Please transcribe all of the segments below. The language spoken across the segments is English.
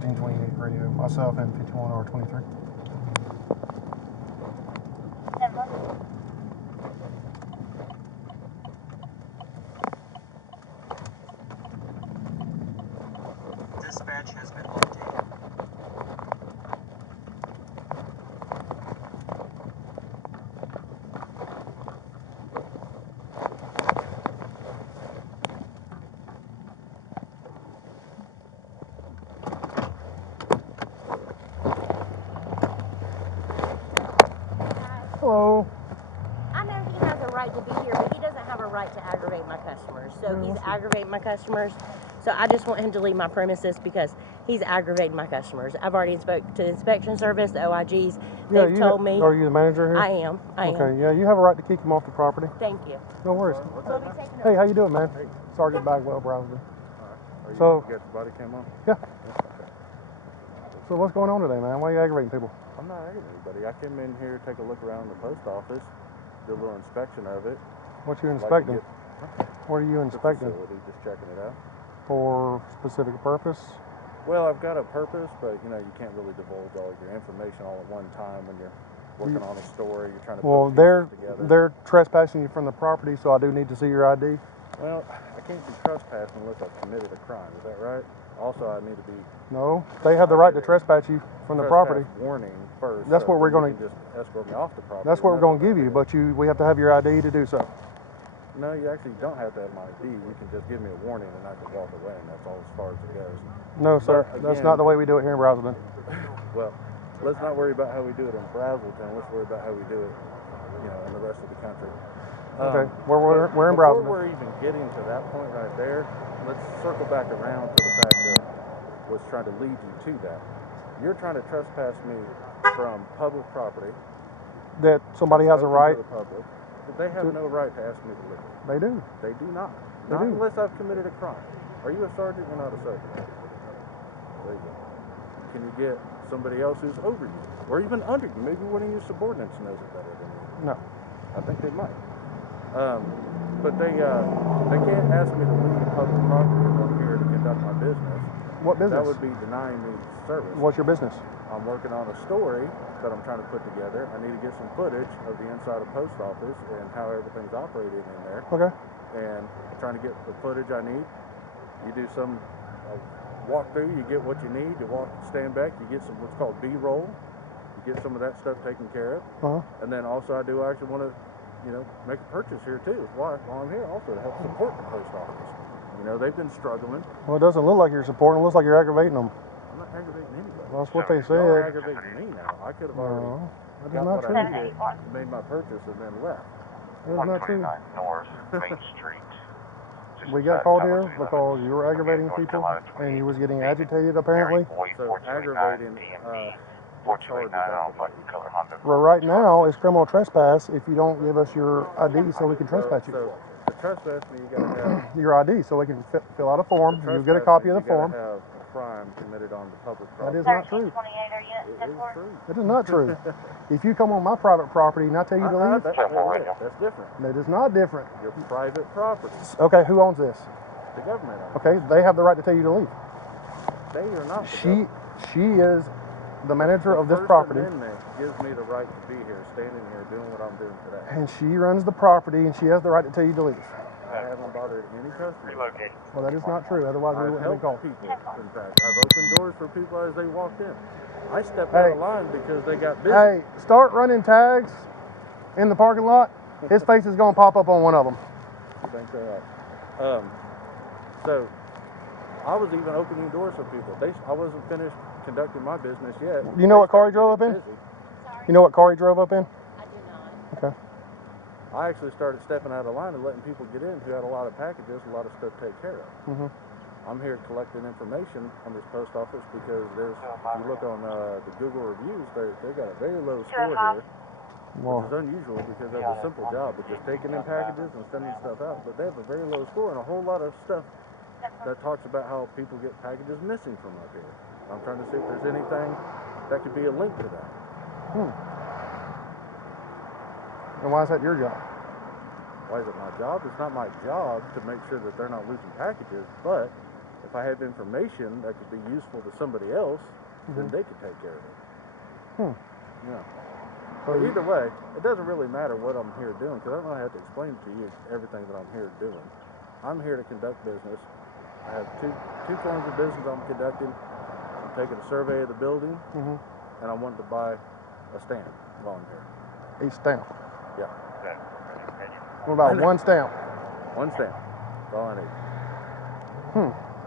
1328 radio, myself and 51R23. Dispatch has been updated. Hello. I know he has a right to be here, but he doesn't have a right to aggravate my customers. So he's aggravating my customers. So I just want him to leave my premises because he's aggravating my customers. I've already spoke to the inspection service, the OIGs. They've told me. Are you the manager here? I am. Okay, yeah, you have a right to kick him off the property. Thank you. No worries. We'll be taking Hey, how you doing, man? Hey. Sergeant Bagwell, Braselton. Alright. So- You got your body cam on? Yeah. Okay. So what's going on today, man? Why are you aggravating people? I'm not aggravating anybody. I came in here, take a look around the post office, do a little inspection of it. What you Like to inspecting? get What are you the inspecting? facility, just checking it out. For specific purpose? Well, I've got a purpose, but you know, you can't really divulge all your information all at one time when you're working on a story. You're trying to Well, put they're pieces together. they're trespassing you from the property, so I do need to see your ID. Well, I can't be trespassing unless I've committed a crime. Is that right? Also, I need to be No, they have the right to trespass you from the property. trespass warning first. That's so what we're then you gonna- can just escort me off the property. That's what we're going to about give you, it. but we have to have your ID to do so. No, you actually don't have to have my ID. You can just give me a warning and I can walk away, and that's all as far as it goes. No, sir, But that's again- not the way we do it here in Braselton. Well, let's not worry about how we do it in Braselton. Let's worry about how we do it, you know, in the rest of the country. Okay, we're in Before Braselton. we're even getting to that point right there, let's circle back around to the fact that what's trying to lead you to that. You're trying to trespass me from public property. That somebody has a open to right. the public. They have no right to ask me to leave. They do. They do not. They Not do. unless I've committed a crime. Are you a sergeant or not a sergeant? There you go. Can you get somebody else who's over you? Or even under you? Maybe one of your subordinates knows it better than you. No. I think they might. But they can't ask me to leave public property if I'm here to conduct my business. What business? That would be denying me service. What's your business? I'm working on a story that I'm trying to put together. I need to get some footage of the inside of post office and how everything's operating in there. Okay. And trying to get the footage I need. You do some walk through, you get what you need. You stand back, you get some what's called B-roll. You get some of that stuff taken care of. Uh-huh. And then also I actually want to, you know, make a purchase here too. While I'm here, also to help support the post office. You know, they've been struggling. Well, it doesn't look like you're supporting. It looks like you're aggravating them. I'm not aggravating anybody. Well, that's what they Y'all are said. aggravating me now. I could have already No, that is got not what true. I needed, made my purchase, and then left. That is not true. 129 North Main Street. We got called here because you were aggravating people and you was getting agitated apparently. So aggravating, what charge is aggravating? Well, right now it's criminal trespass if you don't give us your ID so we can trespass you. So to trespass me, you gotta have. Your ID so we can fill out a form. to You get a trespass copy me, of the you gotta form. have a crime committed on the public That property. is not true. 1328, are you It is true. That is not true. If you come on my private property and I tell you to leave, That's different. that is not different. Your private property. Okay, who owns this? The government owns it. Okay, they have the right to tell you to leave. They are not. The She is the manager of this First property, Amendment gives me the right to be here, standing here, doing what I'm doing today. and she runs the property, and she has the right to tell you to leave. I haven't bothered any customers. Well, that is not true. Otherwise, we I've wouldn't have been called. helped people, in fact. I've opened doors for people as they walked in. I stepped out of line because they got busy. Hey, start running tags in the parking lot. His face is gonna pop up on one of them. You think they are. So, I was even opening doors for people. I wasn't finished conducting my business yet. You know what car he drove up in? Busy. You know what car he drove up in? I do not. Okay. I actually started stepping out of line and letting people get in who had a lot of packages, a lot of stuff to take care of. Mhm. I'm here collecting information on this post office because if you look on the Google reviews, they've got a very low score here, Well, which is unusual because they have a simple job of just taking in packages and sending stuff out. But they have a very low score and a whole lot of stuff that talks about how people get packages missing from up here. I'm trying to see if there's anything that could be a link to that. and why is that your job? Why is it my job? It's not my job to make sure that they're not losing packages, but If I have information that could be useful to somebody else, then they could take care of it. Yeah. So But either way, it doesn't really matter what I'm here doing, because I don't really have to explain to you everything that I'm here doing. I'm here to conduct business. I have two forms of business I'm conducting. I'm taking a survey of the building, and I wanted to buy a stamp while I'm here. a stamp. Yeah. What about one stamp? One stamp. That's all I need.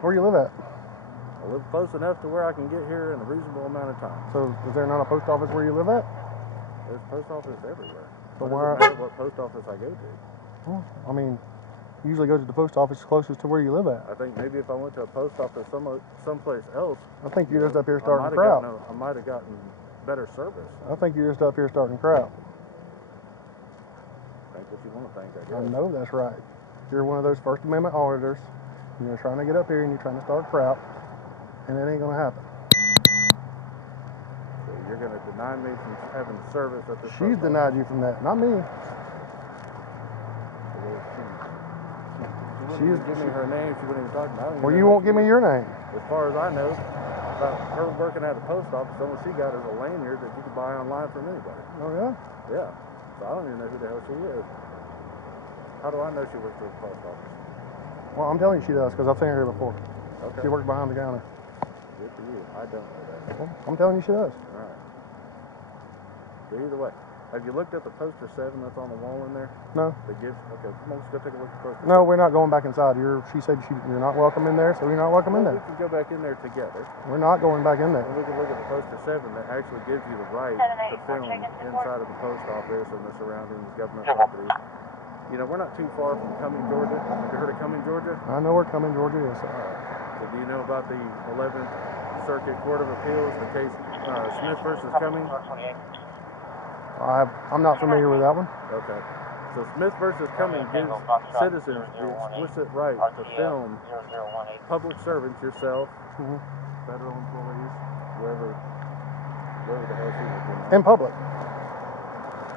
Where you live at? I live close enough to where I can get here in a reasonable amount of time. So is there not a post office where you live at? There's post office everywhere. So It why? doesn't matter what post office I go to. Well, I mean, you usually go to the post office closest to where you live at. I think maybe if I went to a post office someplace else, I think you're just up here I starting might crap. have gotten better service. I think you're just up here starting crap. Think what you want to think, I guess. I know that's right. You're one of those First Amendment auditors. You're trying to get up here and you're trying to start crap, and it ain't gonna happen. So you're going to deny me from having service at this She's post denied you from that, not me. office? She wouldn't even give me her name. She wouldn't even talk about it. Well, you won't give me your name. As far as I know, about her working at a post office, all she got is a lanyard that you can buy online from anybody. Oh yeah. Yeah. So I don't even know who the hell she is. How do I know she works for the post office? Well, I'm telling you she does because I've seen her here before. Okay. She works behind the counter. Good for you. I don't know that. Well, I'm telling you she does. All right. So either way, have you looked at the poster 7 that's on the wall in there? No. That gives. Okay, come on, let's go take a look at poster. No, we're not going back inside. She said you're not welcome in there, so you're not welcome in Well, there. we can go back in there together, We're not going back in there. and we can look at the poster 7 that actually gives you the right to film inside of the post office and the surrounding government properties. You know, we're not too far from Cumming, Georgia. Have you heard of Cumming, Georgia? I know where Cumming, Georgia is. So do you know about the 11th Circuit Court of Appeals, the case Smith versus Cumming? I'm not familiar with that one. Okay. So Smith versus Cumming gives citizens the explicit right to film public servants, yourself, federal employees, wherever the hell she was doing. In public.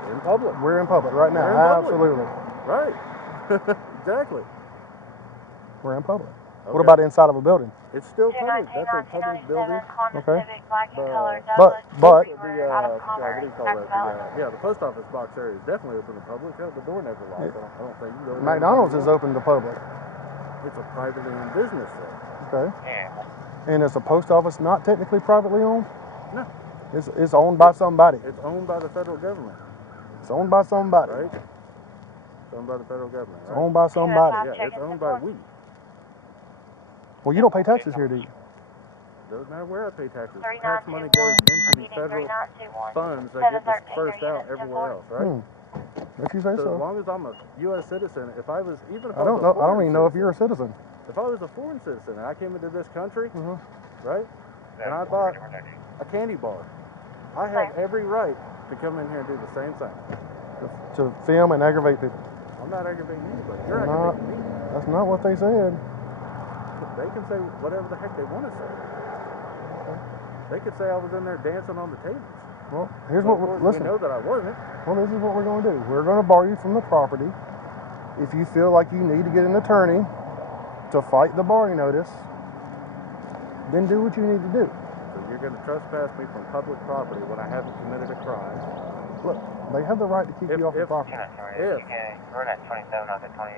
In public. We're in public right now. We're in public. Absolutely. Right. Exactly. We're in public. Okay. What about inside of a building? It's still public. That's a public building. Okay. But But the what do you call that? The post office box area is definitely open to public. The door never locks. I don't think you can go in there. McDonald's is open to public. It's a privately owned business though. Okay. And is a post office not technically privately owned? No. It's owned by somebody. It's owned by the federal government. It's owned by somebody. Right? It's owned by the federal government. It's Right? owned by somebody. Yeah, it's owned by we. Well, you don't pay taxes here, do you? Doesn't matter where I pay taxes. Tax money goes into the federal funds that get dispersed out everywhere else, right? If you say So as so. long as I'm a U.S. citizen, if I was even if I was don't a know. I don't foreign even know if citizen- you're a citizen. If I was a foreign citizen and I came into this country, Mhm. right, and I bought a candy bar, I have every right to come in here and do the same thing. To film and aggravate people. I'm not aggravating anybody. You're Not- aggravating me. That's not what they said. They can say whatever the heck they want to say. They could say I was in there dancing on the tables. Well, here's But what. of course, Listen. we know that I wasn't. Well, this is what we're going to do. We're going to bar you from the property. If you feel like you need to get an attorney to fight the barring notice, then do what you need to do. So you're going to trespass me from public property when I haven't committed a crime. Look, they have the right to keep you off the property. If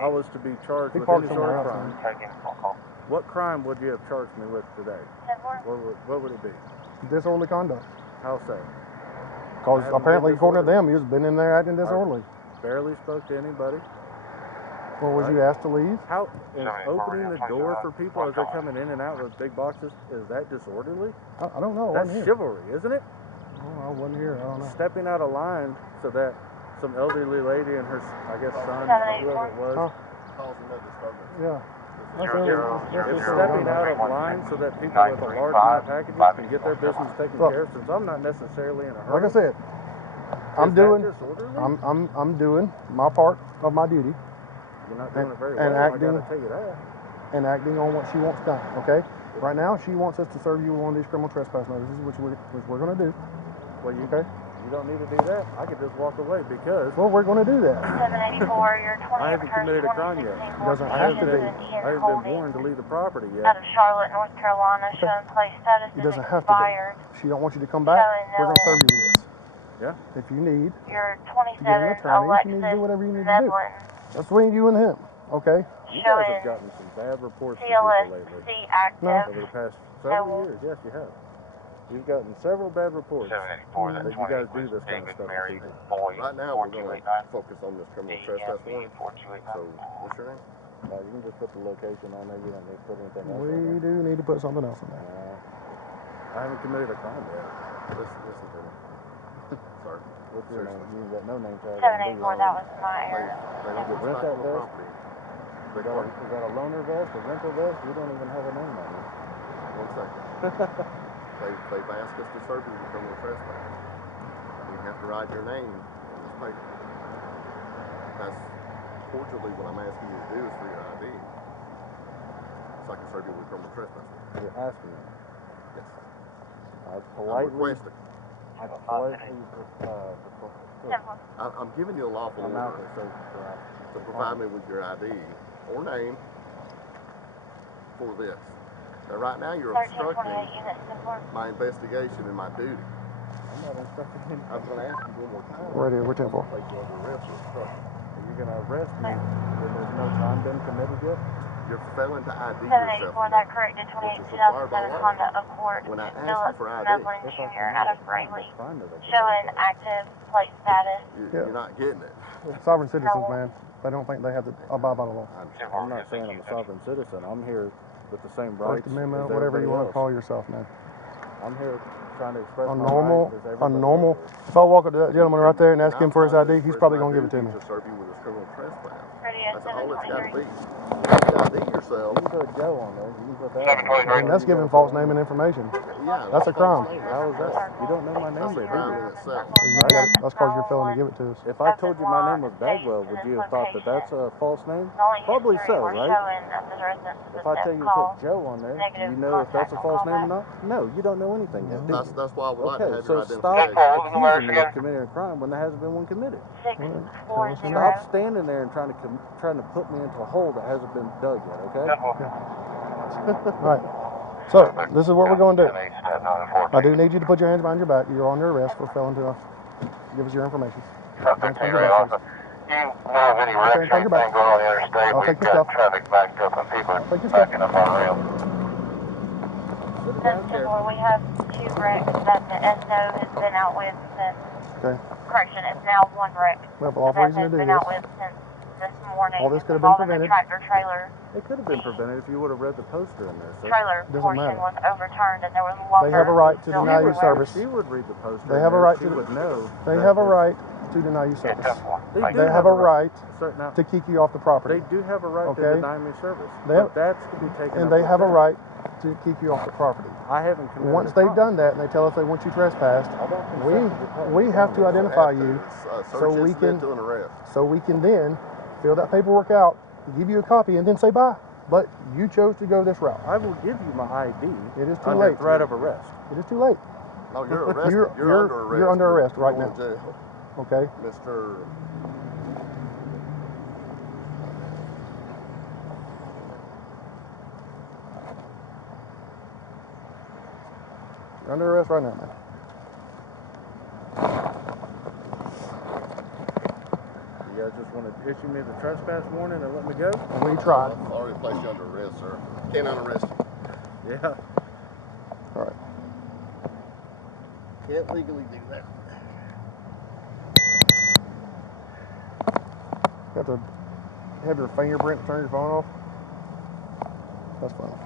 I was to be charged He with parked any sort of somewhere else, crime, what crime would you have charged me with today? What would it be? Disorderly conduct. How so? Because I haven't apparently, been according to disorderly. them, you've been in there acting disorderly. Barely spoke to anybody. Or was you asked to leave? How is opening the door for people as they're coming in and out with big boxes, is that disorderly? I don't know. I That's wasn't here. chivalry, isn't it? Oh, I wasn't here. I don't know. Stepping out of line so that some elderly lady and her, I guess, son, or whoever it was, Huh? Yeah. That's It's stepping out of line so that people with a large amount of packages can get their business taken Look. care of. Since I'm not necessarily in a hurry. Like I said, is that disorderly? I'm doing my part of my duty You're not doing it very and well. I acting- gotta tell you that. and acting on what she wants done. Okay. Right now, she wants us to serve you one of these criminal trespass notices, which we're going to do. Well, you Okay. you don't need to do that. I could just walk away because Well, we're going to do that. 784, your 20 I haven't committed a crime yet. Doesn't have to be. I haven't been warned to leave the property Out yet. of Charlotte, North Carolina, showing place status It is doesn't have to be. expired. If she don't want you to come back, we're going to serve you with this. Yeah. If you need Your to get an 27, attorney, if you need to do Alexis whatever you need to do. Medlin, That's between you and him, okay? You guys have showing gotten some bad reports from people lately. CLSC active. Over the past several years, yes, you have. You've gotten several bad reports 784, that that you guys 20 do this kind of David stuff to Mary people. Boyd, Right now, we're going 4289. to focus on this criminal trespass warrant. So, 4289. what's your name? You can just put the location on there. You don't need to put anything else on We there. do need to put something else in there. I haven't committed a crime yet. Listen to me. Sorry. What's your name? You ain't got no name tag. 784, that was my They error. don't get Rent back that on the vest? property. Is that a loaner vest, a rental vest? You don't even have a name on it. 1 second. They've asked us to serve you with criminal trespass. You have to write your name on this paper. That's cordially what I'm asking you to do is for your ID. So I can serve you with criminal trespass. You're asking me. Yes. I I'm politely, requesting. I'm giving you a lawful I'm out order there, to provide me with your ID or name for this. Now, right now, you're 1328 obstructing units, simpler. my investigation and my duty. I'm not instructing him. I'm going to ask you one more time. Right here, we're 10 for. I'm going to place you under arrest for obstruction. Are you going to arrest me when there's no crime been committed yet? You're failing to ID yourself. 784, that corrected 28 2007 Honda Accord. When I ask you Phillips for ID, Medlin If I Jr. out of commit a crime, Braley, it's fine that I showing committed active place status. you're not getting it. Sovereign citizens, man. They don't think they have to abide by the law. I'm not saying I'm a sovereign citizen. I'm here with the same rights First Amendment, as whatever you want to everybody call yourself, man. else. I'm here trying to express A my normal, rights as a everybody normal. else is. If I walk up to that gentleman right there and ask him for his I'm ID, trying he's to probably express going to give it to my me. duty to serve you with this criminal trespass. Ready at That's all it's got to be. 723. You ID yourself. You can put Joe on there. You can put that on there. And that's giving false name and information. Yeah, That's a crime. How is that? You don't know my name That's a yet, crime do in you? itself. That's because you're failing to give it to us. If I told you my name was Bagwell, would you have thought that that's a false name? Probably so, right? If I tell you to put Joe on there, do you know if that's a false name or not? No, you don't know anything yet, do you? That's why I would like to Okay, have so your stop identification. accusing me of committing a crime when there hasn't been one committed. 640. Stop standing there and trying to put me into a hole that hasn't been dug yet, okay? All right. So, this is what we're going to do. I do need you to put your hands behind your back. You're under arrest for failing to give us your information. Hands behind your back, please. You know of any wrecks or anything going on the interstate? I'll We've take your got stuff. traffic backed up and people I'll take your backing up on rail. We have 2 wrecks that the SO has been out with since. Okay. Correction, it's now 1 wreck. We have a lawful that reason to has do been this. out with since this morning. All this It's could have been involving prevented. the tractor trailer. It could have been prevented if you would have read the poster in there, sir. Trailer Doesn't portion matter. was overturned and there was lumber. They have a right to still deny you everywhere. service. She would read the poster. They in have a there. right She to- would know. They that have a it's- right to deny you service. They do They have a right Sir, now, to kick you off the property. they do have a right Okay. to deny me service. They have- But that's to be taken And up they with have a them. right to kick you off the property. I haven't committed Once a they've crime. done that and they tell us they want you trespassed, I don't consent we to the public we have to doing identify Have to, you search so we incident can- to an arrest. so we can then fill that paperwork out, give you a copy, and then say bye. But you chose to go this route. I will give you my ID. It is too under late. threat of arrest. It is too late. No, you're arrested. You're- You're under arrest. you're under arrest right You're now. going to jail, Okay. Mr. You're under arrest right now, man. You guys just want to issue me the trespass warning and let me go? We tried. I've already placed you under arrest, sir. Can't unarrest you. Yeah. All right. Can't legally do that. You have to have your fingerprint to turn your phone off. That's fine.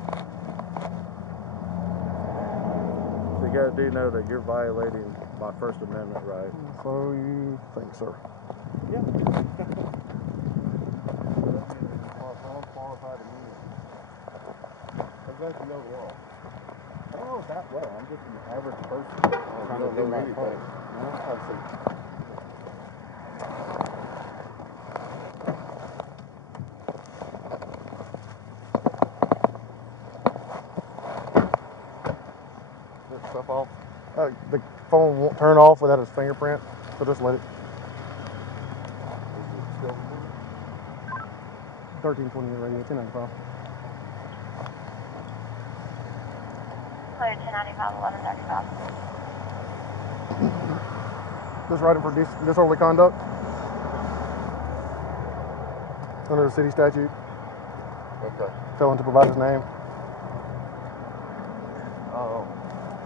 So you guys do know that you're violating my First Amendment right. So you think, sir? Yeah. I'm glad you know the law. I don't know that well. I'm just an average person. You don't know anything. Have a seat. This stuff off. The phone won't turn off without his fingerprint, so just let it. Is it still recording? 1320 radio, 1095. Clear 1095, 1135. Just write him for disorderly conduct under the city statute. Okay. Failing to provide his name Oh.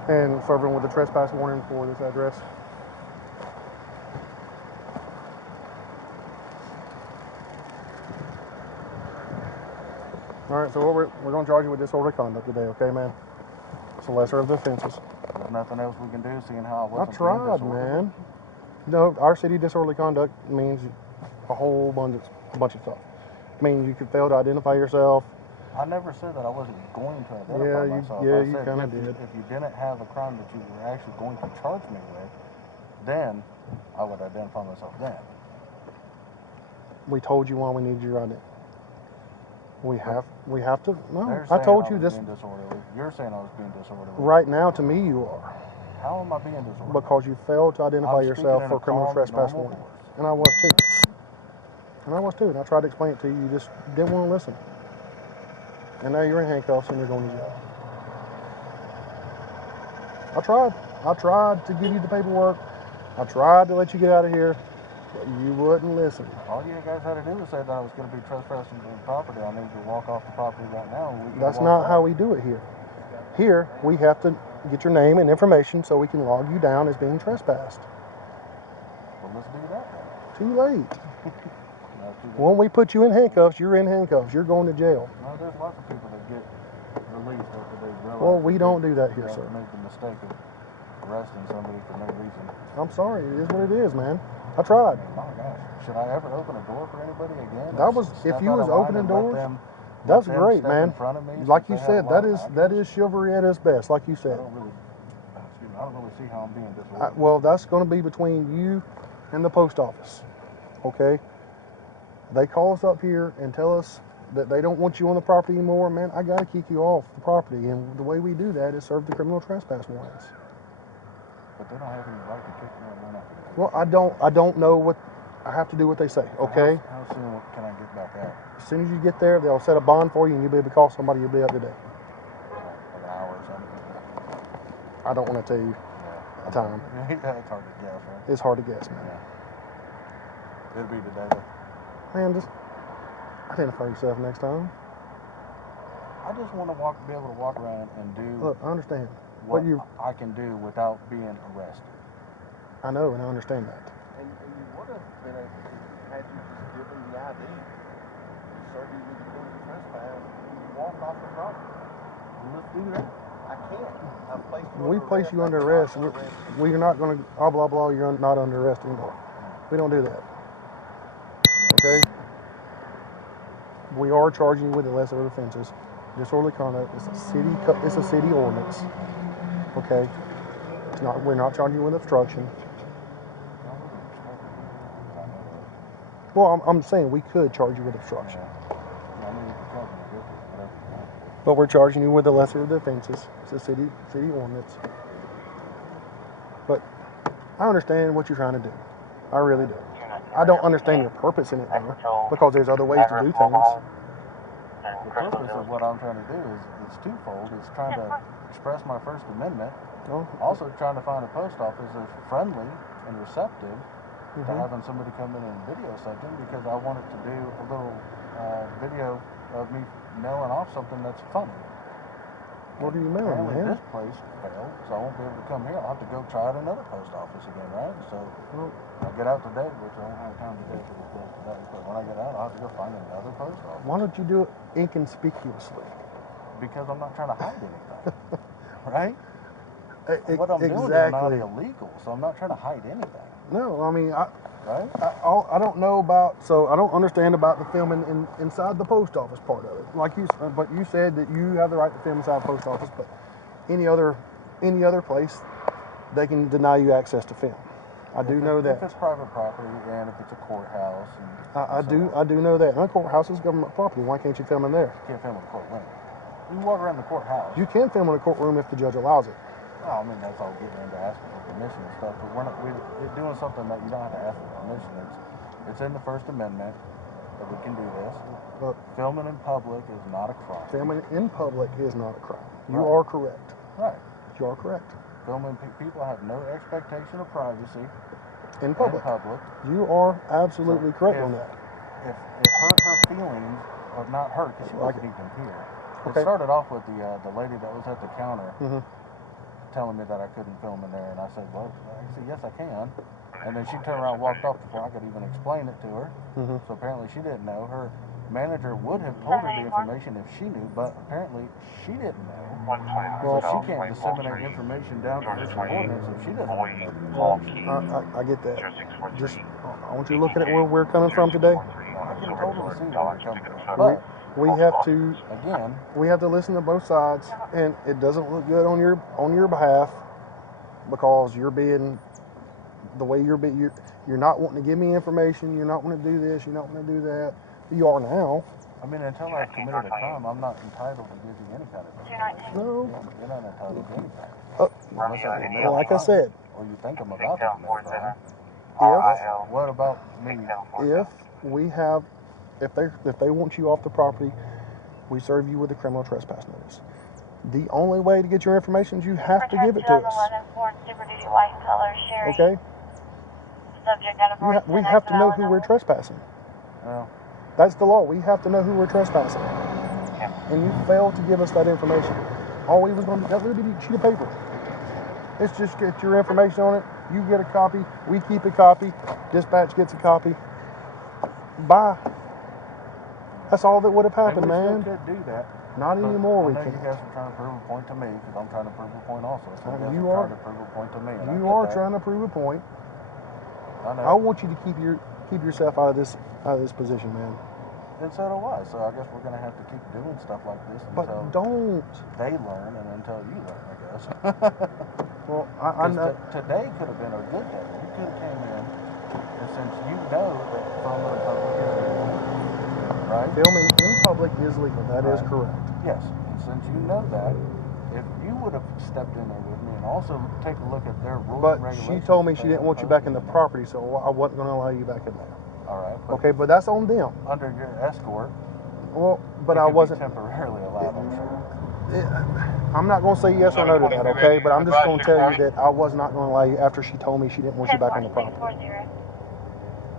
and serve him with a trespass warning for this address. All right, so we're going to charge you with disorderly conduct today, okay, man? It's the lesser of the offenses. There's nothing else we can do, seeing how I I wasn't being tried, disorderly. man. No, our city disorderly conduct means a whole bunch of stuff. It means you could fail to identify yourself. I never said that I wasn't going to identify Yeah, myself. you I said kind if of did. If you didn't have a crime that you were actually going to charge me with, then I would identify myself then. We told you why we needed your ID. We have to. No, They're I saying told I you was this. being disorderly. You're saying I was being disorderly. Right now, to me, you are. How am I being disorderly? Because you failed to identify I'm yourself speaking in for a criminal calm, trespass normal warning. voice. And I was too. And I tried to explain it to you. You just didn't want to listen. And now you're in handcuffs and you're going to jail. I tried to give you the paperwork. I tried to let you get out of here, but you wouldn't listen. All you guys had to do was say that I was going to be trespassing on property. I need to walk off the property right now. And we can That's walk not off. how we do it here. Here, we have to get your name and information so we can log you down as being trespassed. Well, let's do that then. Too late. No, too late. When we put you in handcuffs, you're in handcuffs. You're going to jail. No, there's lots of people that get released after they realize. Well, we that don't they- do that here, they sir. made the mistake of arresting somebody for no reason. I'm sorry. It is what it is, man. I tried. My gosh, should I ever open a door for anybody again? That Or was- step if you out was of line opening and let doors, them- That's let them great, step man. in front of me Like since you they have said, a that line is of that access? is chivalry at its best, like you I said. don't really, excuse me, I don't really see how I'm being disorderly. Well, that's going to be between you and the post office, okay? They call us up here and tell us that they don't want you on the property anymore. Man, I got to kick you off the property, and the way we do that is serve the criminal trespass warnings. But they don't have any right to kick me out of my Well, I don't know what I have to do what they say, okay? How soon can I get back out? As soon as you get there, they'll set a bond for you, and you'll be able to call somebody. You'll be up today. Like an hour or something? I don't want to tell you Yeah. a time. Yeah, it's hard to guess, right? It's hard to guess, man. Yeah. It'll be today, though. Man, just identify yourself next time. I just want to be able to walk around and do Look, I understand. what you- I can do without being arrested. I know, and I understand that. And you would have been able to, had you just given the ID, serve you with the criminal trespass, and walk off the property. Let's do that. I can't. I've placed you We under place arrest. you I under cannot arrest. arrest you. We're not going to blah blah blah. You're not under arrest anymore. We don't do that. Okay. We are charging you with the lesser of offenses. Disorderly conduct. It's a city ordinance. Okay. It's not. We're not charging you with obstruction. Well, I'm saying we could charge you with obstruction, but we're charging you with the lesser of the offenses. It's a city ordinance. But I understand what you're trying to do. I really do. I don't understand your purpose in it though, because there's other ways to do things. The purpose of what I'm trying to do is it's twofold. It's trying to express my First Amendment. Oh, Also trying to find a post office that's friendly and receptive to mhm. having somebody come in and video something, because I wanted to do a little video of me mailing off something that's funny. What are you mailing, Apparently man? this place failed, so I won't be able to come here. I'll have to go try at another post office again, right? So Well, I get out today, which I won't have time to do for this place today, but when I get out, I'll have to go find another post office. why don't you do it inconspicuously? Because I'm not trying to hide anything, right? E- What I'm doing is not exactly. illegal, so I'm not trying to hide anything, No, I mean, right? I don't know about, so I don't understand about the filming inside the post office part of it. Like but you said that you have the right to film inside the post office, but any other place, they can deny you access to film. I do know If that. it's private property and if it's a courthouse, and I do know that. And a courthouse is government property. Why can't you film in there? you can't film in a courtroom. You can walk around the courthouse. You can film in a courtroom if the judge allows it. Well, I mean, that's all getting into asking for permission and stuff, but we're doing something that you don't have to ask for permission. It's in the First Amendment that we can do this. Look, filming in public is not a crime. filming in public is not a crime. You Right. are correct. Right. You are correct. Filming people have no expectation of privacy In public. in public. You are absolutely So correct if- on that. If it hurt her feelings, or not hurt, because she Like wasn't even here. Okay. It started off with the lady that was at the counter Mm-hmm. telling me that I couldn't film in there, and I said, well, I said, yes, I can. And then she turned around and walked off before I could even explain it to her. Mm-hmm. So apparently she didn't know. Her manager would have told her the information if she knew, but apparently she didn't know. Well, So she can't disseminate information down to her subordinates if she doesn't know. I get that. Just, I want you to look at it where we're coming from today. I can totally see where you're coming from. But We have to again, we have to listen to both sides, and it doesn't look good on your behalf because you're being the way you're not wanting to give me information. You're not wanting to do this. You're not wanting to do that. You are now. I mean, until I've committed a crime, I'm not entitled to give you any kind of information. No. You're not entitled to anything. Like Unless I commit a I crime, said, or you think I'm about to commit a crime. What about me? if they want you off the property, we serve you with a criminal trespass notice. The only way to get your information is you have to give it to us. Okay? We have to know who we're trespassing. Well, That's the law. We have to know who we're trespassing. And you failed to give us that information. All we was going to do, that little bitty sheet of paper. Let's just get your information on it. You get a copy. We keep a copy. Dispatch gets a copy. Bye. That's all that would have happened, maybe we man. still could do that. Not But anymore. We I know can't. you guys are trying to prove a point to me, because I'm trying to prove a point also. So you guys You are are. trying to prove a point to me. And I You get are that. trying to prove a point. I know. I want you to keep yourself out of this position, man. And so do I. So I guess we're going to have to keep doing stuff like this But until don't. they learn and until you learn, I guess. Well, I know. Today could have been a good day. You could have came in, and since you know that filming in public is illegal, right? Filming in public is legal. That is Right. correct. Yes. And since you know that, if you would have stepped in there with me and also take a look at their rules But and regulations. she told me she they didn't have want you back in posted the there. property, so I wasn't going to allow you back in there. All right. But Okay, but that's on them. under your escort, Well, but it I could be wasn't. temporarily allowed, I'm sure. I'm not going to say yes or no to that, okay? But I'm just going to tell you that I was not going to allow you after she told me she didn't want you back on the property.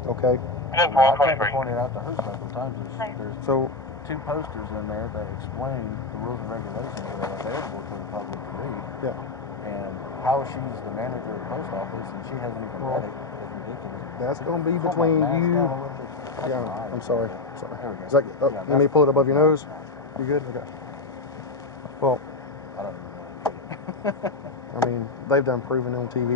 Okay? I tried to point it out to her several times. There's So, two posters in there that explain the rules and regulations that are available to the public to read. yeah. And how she's the manager of the post office and she hasn't even read it is ridiculous. That's going to be Pull my between mask you. down a little bit. That's Yeah, fine. I'm sorry. Sorry. There we go. Is that, Yeah, let me that's pull it above your fine. nose. You good? Okay. Well, I don't even really need it. I mean, they've done proven on TV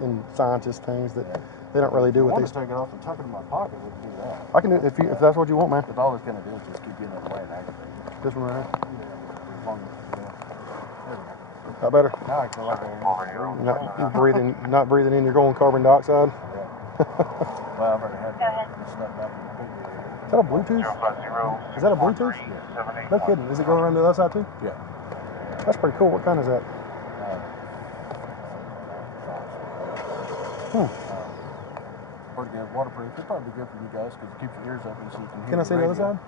and scientist things that they don't really do If what you they. want to take it off and tuck it in my pocket, we can do that. I can do it if that's what you want, man. But all it's going to do is just keep getting in the way and aggravating. This one right here. As long as, yeah. There we go. That better? Now I feel like I'm Not breathing in your own carbon dioxide. Well, I've already had this stuff back in the Is that a Bluetooth? Is that a Bluetooth? No kidding. Does it go around to the other side too? Yeah. That's pretty cool. What kind is that? Pretty good. Waterproof. It's probably good for you guys because it keeps your ears open so you can hear Can I see the other side?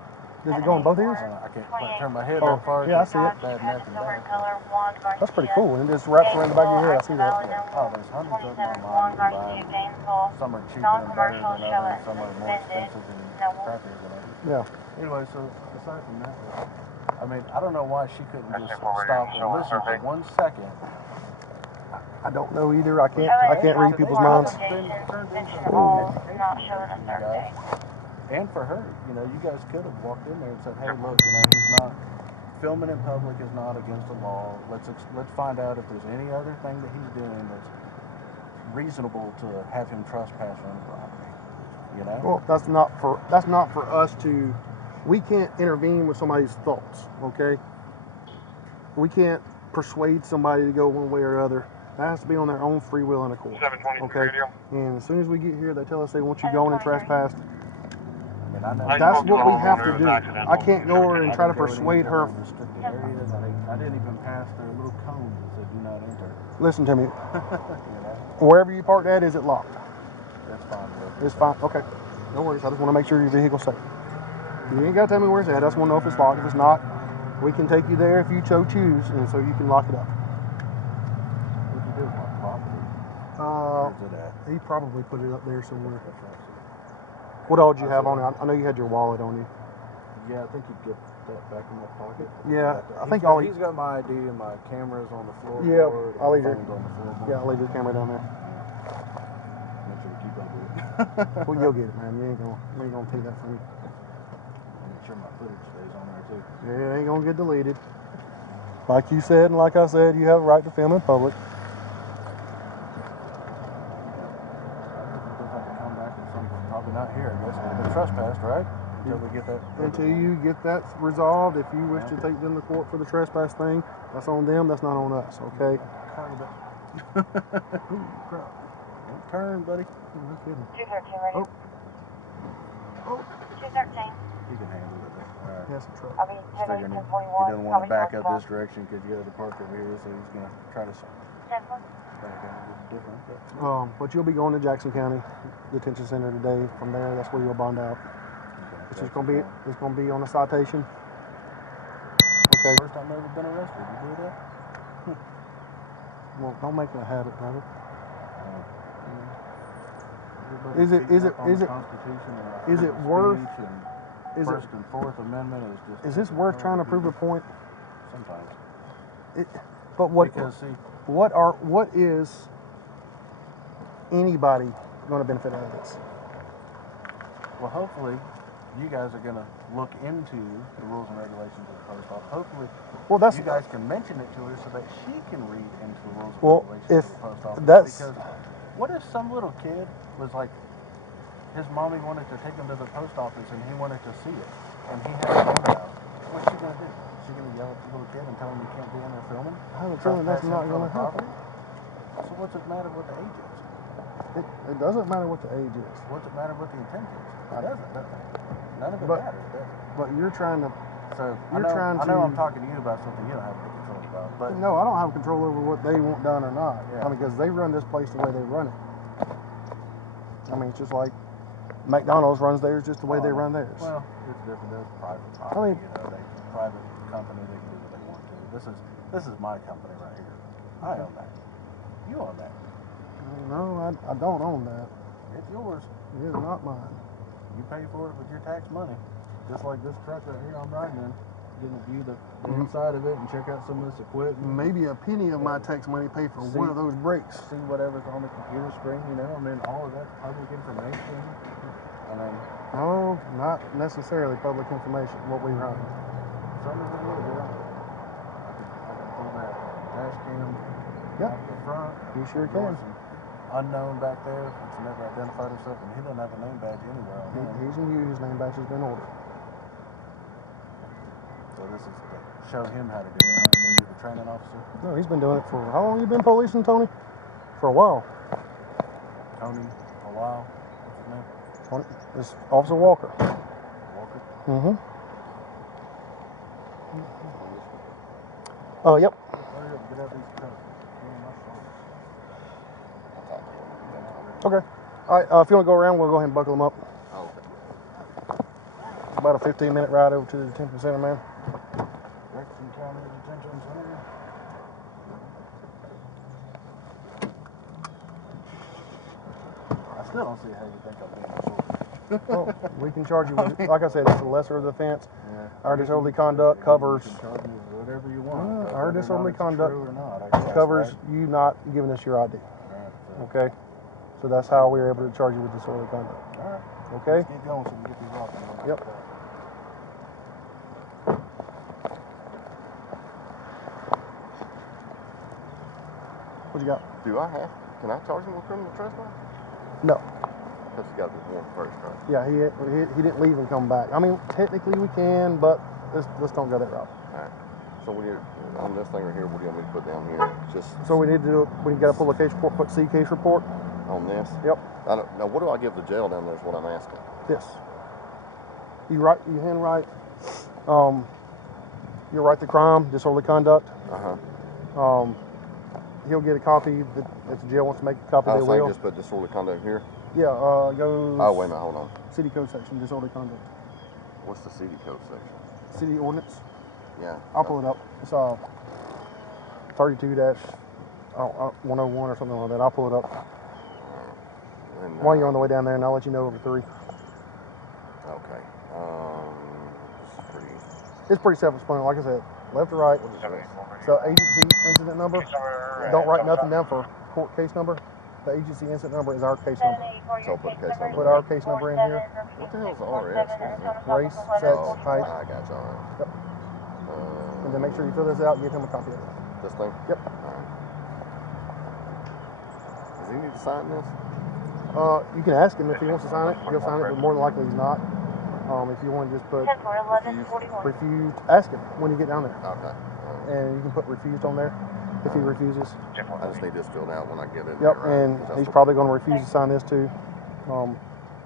Does it go on both ears? I can't quite turn my head Oh, that far. yeah, I see it. Bad neck and back. That's pretty cool. And it just wraps around the back of your head. I see that. Oh, there's hundreds of them online. You can buy them. Some are cheaper and better than others. Some are more expensive and crappier than others. Yeah. Anyway, so aside from that, I mean, I don't know why she couldn't just stop and listen for 1 second. I don't know either. I can't read people's minds. And for her, you know, you guys could have walked in there and said, "Hey, look, you know, he's not filming in public is not against the law. Let's find out if there's any other thing that he's doing that's reasonable to have him trespass on the property." You know? Well, that's not for us to. We can't intervene with somebody's thoughts. Okay. We can't persuade somebody to go one way or other. That has to be on their own free will and accord. Okay. And as soon as we get here, they tell us they want you going and trespassed. I mean, I know That's what we have to do. I can't go over and try to persuade her. Restricted areas. I I didn't even pass their little cone that said do not enter. Listen to me. You know? Wherever you parked at, is it locked? That's fine. It's fine. Okay. No worries. I just want to make sure your vehicle's safe. You ain't got to tell me where it's at. I just want to know if it's locked. If it's not, we can take you there if you choose, and so you can lock it up. What'd you do with my property? Where's it at? He probably put it up there somewhere. What all did you have on it? I know you had your wallet on you. Yeah, I think you get that back in my pocket. Yeah, I think he's got my ID and my cameras on the floor. Yeah, I'll leave your. On the floor. Yeah, I'll leave your camera down there. Make sure we keep up with it. Well, you'll get it, man. You ain't gonna take that from me. I'll make sure my footage stays on there too. Yeah, it ain't gonna get deleted. Like you said, and like I said, you have a right to film in public. Probably not here, I guess. They've been trespassed, right? Until we get that. Until you get that resolved, if you wish to take them to court for the trespass thing, that's on them. That's not on us, okay? Ooh, crap. Don't turn, buddy. No kidding. 213 ready. Oh. 213. He can handle it. All right. Yes, a truck. I'll be Just figuring 1041. he doesn't want to back up this direction because you got to park over here, so he's gonna try to back out a little different. But you'll be going to Jackson County Detention Center today. From there, that's where you'll bond out. It's just gonna be on a citation. Okay. First time I've ever been arrested. You do that? Well, don't make it a habit, brother. Is it worth? First and Fourth Amendment is just. Is this worth trying to prove a point? Sometimes. But what? Because see, what is anybody going to benefit out of this? well, hopefully, you guys are going to look into the rules and regulations of the post office. Hopefully, you guys can mention it to her so that she can read into the rules and regulations of the post office. Because what if some little kid was like, his mommy wanted to take him to the post office and he wanted to see it, and he had a camera out? What's she going to do? Is she going to yell at the little kid and tell him you can't be in there filming? I have a feeling that's not going to happen. So what's it matter what the age is? It doesn't matter what the age is. What's it matter what the intent is? It doesn't. None of it matters, does it? But you're trying to. So I know I'm talking to you about something you don't have any control about. But no, I don't have control over what they want done or not. Yeah. I mean, because they run this place the way they run it. I mean, it's just like McDonald's runs theirs just the way they run theirs. Well, it's different. There's private property. I mean, private company. They can do what they want to. This is my company right here. I own that. You own that. No, I don't own that. It's yours. It is not mine. You pay for it with your tax money. Just like this truck right here I'm riding in. Getting to view the inside of it and check out some of this equipment. Maybe a penny of my tax money pay for one of those brakes. See whatever's on the computer screen, you know? I mean, all of that's public information. And then... No, not necessarily public information, what we run. Some of it will, yeah. I can pull that dash cam out the front. You sure can. Unknown back there, it's never identified himself, and he doesn't have a name badge anywhere on him. He's new, his name badge has been ordered. So this is to show him how to do it. So you're the training officer? No, he's been doing it for, how long have you been policing, Tony? For a while. Tony, a while. What's his name? Tony, it's Officer Walker. Walker? Mm-hmm. Oh, yep. Hurry up, get out these trucks. Okay. All right, if you want to go around, we'll go ahead and buckle them up. Oh, okay. About a 15-minute ride over to the detention center, man. Braselton County Detention Center. I still don't see how you think I'm being short. Well, we can charge you with, like I said, it's the lesser of the offense. Yeah. Our disorderly conduct covers. You can charge me whatever you want. Our disorderly conduct true or not, I guess, covers right? you not giving us your ID. Alright, so, Okay? So that's how we're able to charge you with disorderly conduct. alright. Okay? Let's keep going so we can get these off. Yep. What you got? Can I charge him with criminal trespass? No. Because he got to be warned first, right? Yeah, he didn't leave and come back. I mean, technically we can, but let's don't go that route. Alright. So when you're on this thing right here, what do you want me to put down here? Just So we need to do it. We got to pull a case report, put C case report. on this? Yep. Now, what do I give the jail down there is what I'm asking. This. You handwrite You'll write the crime, disorderly conduct. Uh-huh. He'll get a copy. If the jail wants to make a copy, I they was saying will. just put disorderly conduct here. Yeah, goes. Oh, wait a minute, hold on. City code section, disorderly conduct. What's the city code section? City ordinance. Yeah. I'll pull it up. It's 32-101 or something like that. I'll pull it up And, while you're on the way down there, and I'll let you know over 3. Okay. It's pretty self-explanatory. Like I said, left to right. What is this? So agency incident number. Don't write nothing down for court case number. The agency incident number is our case number. So I'll put a case number. Put our case number in here. What the hell is the RS? What is it? Race, sex, Oh, height. I got you. All right. Yep. And then make sure you fill this out and give him a copy of it. This thing? Yep. All right. Does he need to sign this? You can ask him if he wants to sign it. He'll sign it, but more than likely he's not. If you want to just put 10-4-11-41. refused, ask him when you get down there. Okay. And you can put refused on there if he refuses. I just need this filled out when I get it. Yep, Right? and he's probably going to refuse to sign this too.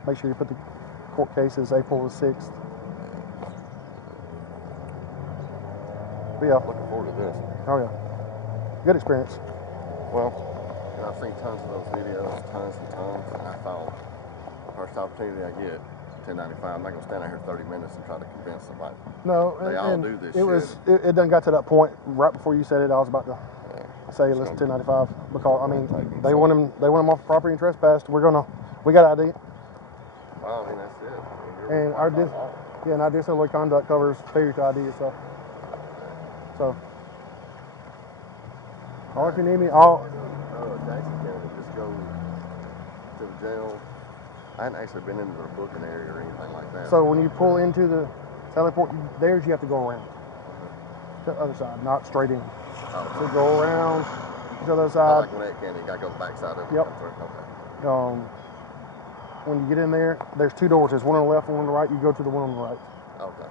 Make sure you put the court case as April the 6th. But yeah, Looking forward to this. oh yeah, good experience. Well, and I've seen tons of those videos, tons and tons, and I thought, first opportunity I get, 1095, I'm not going to stand out here 30 minutes and try to convince somebody. No, They all do this It done got to that point right before you said it. I was about to say let's 1095 because I mean they want him off property and trespassed. We got ID, Well, I mean, that's it. I mean, and our disorderly conduct covers failure to ID yourself. So, if you need me, Jackson County, just go to the jail. I hadn't actually been into the booking area or anything like that. so when you pull into the Sally Port, there's you have to go around to the other side, not straight in. So go around to the other I side. like Gwinnett County, you got to go to the back side of it. Yep. Come through. Okay. When you get in there, there's 2 doors. There's one on the left and one on the right. You go to the one on the right. Okay.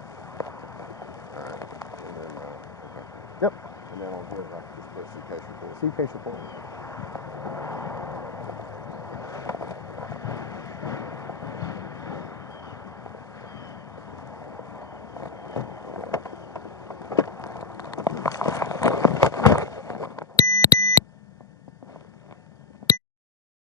All right. And then, okay. Yep. And then on here, I can just put C case report. See case report.